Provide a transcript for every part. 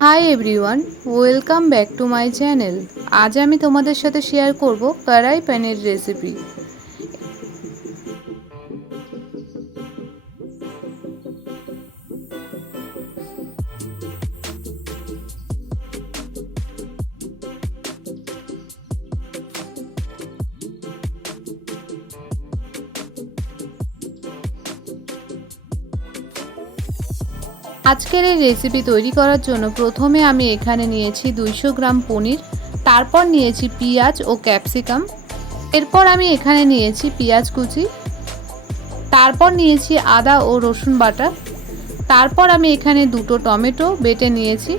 Hi everyone, welcome back to my channel. আজ আমি তোমাদের সাথে শেয়ার করব কড়াই পনির রেসিপি। আজকের এই রেসিপি তৈরি করার জন্য প্রথমে আমি এখানে নিয়েছি 200 গ্রাম পনির, তারপর নিয়েছি পেঁয়াজ ও ক্যাপসিকাম, এরপর আমি এখানে নিয়েছি পেঁয়াজ কুচি, তারপর নিয়েছি আদা ও রসুন বাটা, তারপর আমি এখানে দুটো টমেটো বেটে নিয়েছি,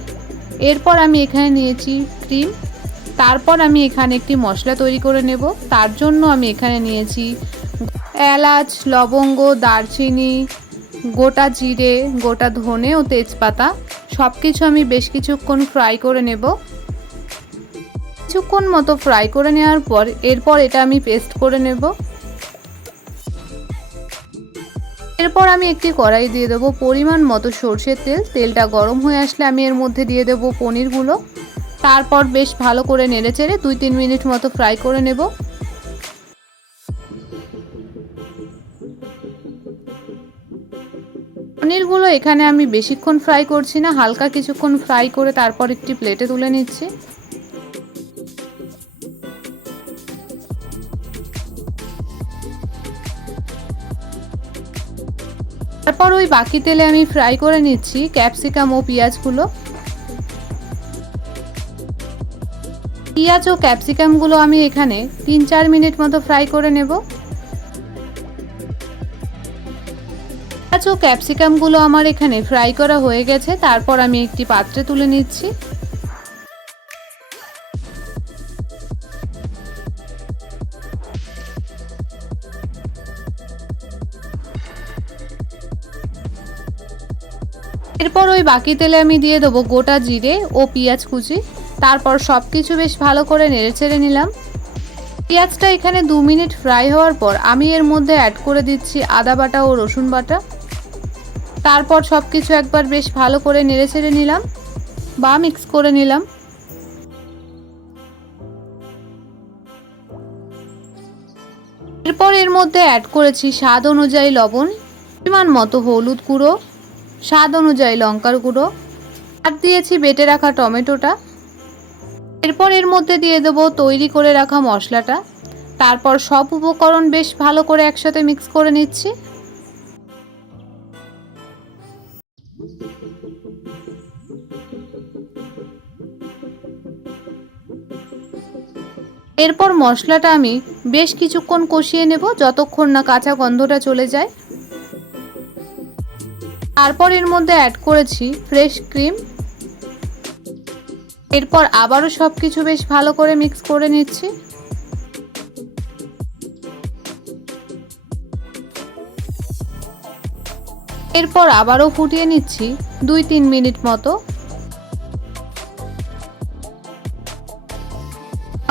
এরপর আমি এখানে নিয়েছি ক্রিম, তারপর আমি এখানে একটি মশলা তৈরি করে নেব। তার জন্য আমি এখানে নিয়েছি এলাচ, লবঙ্গ, দারচিনি, গোটা জিরে, গোটা ধনে ও তেজপাতা। সব কিছু আমি বেশ কিছুক্ষণ ফ্রাই করে নেব। কিছুক্ষণ মতো ফ্রাই করে নেওয়ার পর এরপর এটা আমি পেস্ট করে নেব। এরপর আমি একটি কড়াই দিয়ে দেবো পরিমাণ মতো সরষের তেল। তেলটা গরম হয়ে আসলে আমি এর মধ্যে দিয়ে দেবো পনিরগুলো, তারপর বেশ ভালো করে নেড়েচেড়ে 2-3 মিনিট মতো ফ্রাই করে নেব। পনিরগুলো এখানে আমি বেশিক্ষণ ফ্রাই করছি না, হালকা কিছুক্ষণ ফ্রাই করে তারপর একটি প্লেটে তুলে নিচ্ছি। তারপর ওই বাকি তেলে আমি ফ্রাই করে নিচ্ছি ক্যাপসিকাম ও পেঁয়াজগুলো। পেঁয়াজ ও ক্যাপসিকামগুলো আমি এখানে 3-4 মিনিট মতো ফ্রাই করে নেব। পেঁয়াজ ও ক্যাপসিকামগুলো আমার এখানে ফ্রাই করা হয়ে গেছে, তারপর আমি একটি পাত্রে তুলে নিচ্ছি। এরপর ওই বাকি তেলে আমি দিয়ে দেবো গোটা জিরে ও পেঁয়াজ কুচি, তারপর সব কিছু বেশ ভালো করে নেড়েচেড়ে নিলাম। পেঁয়াজটা এখানে 2 মিনিট ফ্রাই হওয়ার পর আমি এর মধ্যে অ্যাড করে দিচ্ছি আদা বাটা ও রসুন বাটা, তারপর সব কিছু একবার বেশ ভালো করে নেড়েচেড়ে নিলাম বা মিক্স করে নিলাম। এরপর এর মধ্যে অ্যাড করেছি স্বাদ অনুযায়ী লবণ, পরিমাণ মতো হলুদ গুঁড়ো, স্বাদ অনুযায়ী লঙ্কার গুঁড়ো, আর দিয়েছি বেটে রাখা টমেটোটা। এরপর এর মধ্যে দিয়ে দেবো তৈরি করে রাখা মশলাটা, তারপর সব উপকরণ বেশ ভালো করে একসাথে মিক্স করে নিচ্ছি। এরপর মশলাটা আমি বেশ কিছুক্ষণ কষিয়ে নেব, যতক্ষণ না কাঁচা গন্ধটা চলে যায়। তারপর এর মধ্যে অ্যাড করেছি ফ্রেশ ক্রিম। এরপর আবারও সব কিছু বেশ ভালো করে মিক্স করে নিচ্ছি। এরপর আবারও ফুটিয়ে নিচ্ছি 2-3 মিনিট মতো।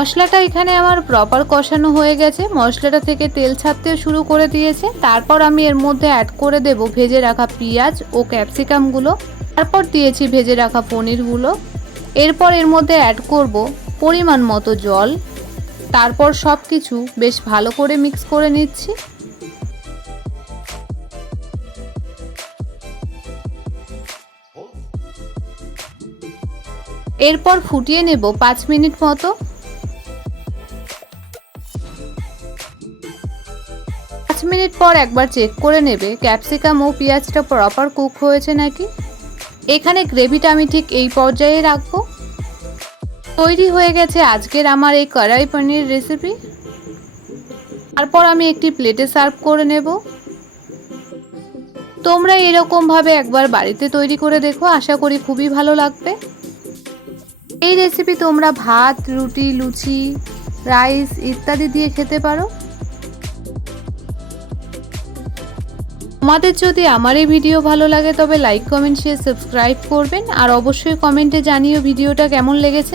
মশলাটা এখানে আমার প্রপার কষানো হয়ে গেছে, মশলাটা থেকে তেল ছাড়তে শুরু করে দিয়েছে। তারপর আমি এর মধ্যে অ্যাড করে দেব ভেজে রাখা পেঁয়াজ ও ক্যাপসিকামগুলো, তারপর দিয়েছি ভেজে রাখা পনিরগুলো। এরপর এর মধ্যে অ্যাড করব পরিমাণ মতো জল, তারপর সব কিছু বেশ ভালো করে মিক্স করে নিচ্ছি। এরপর ফুটিয়ে নেব 5 মিনিট মতো। 5 মিনিট পর একবার চেক করে নেবে ক্যাপসিকাম ও পেঁয়াজটা প্রপার কুক হয়েছে নাকি। এখানে গ্রেভিটা আমি ঠিক এই পর্যায়ে রাখবো। তৈরি হয়ে গেছে আজকের আমার এই কড়াই পনির রেসিপি। তারপর আমি একটি প্লেটে সার্ভ করে নেব। তোমরা এরকমভাবে একবার বাড়িতে তৈরি করে দেখো, আশা করি খুবই ভালো লাগবে। এই রেসিপি তোমরা ভাত, রুটি, লুচি, রাইস ইত্যাদি দিয়ে খেতে পারো। তোমাদের যদি আমার এই ভিডিও ভালো লাগে তবে লাইক, কমেন্ট, শেয়ার, সাবস্ক্রাইব করবেন, আর অবশ্যই কমেন্টে জানিও ভিডিওটা কেমন লেগেছে।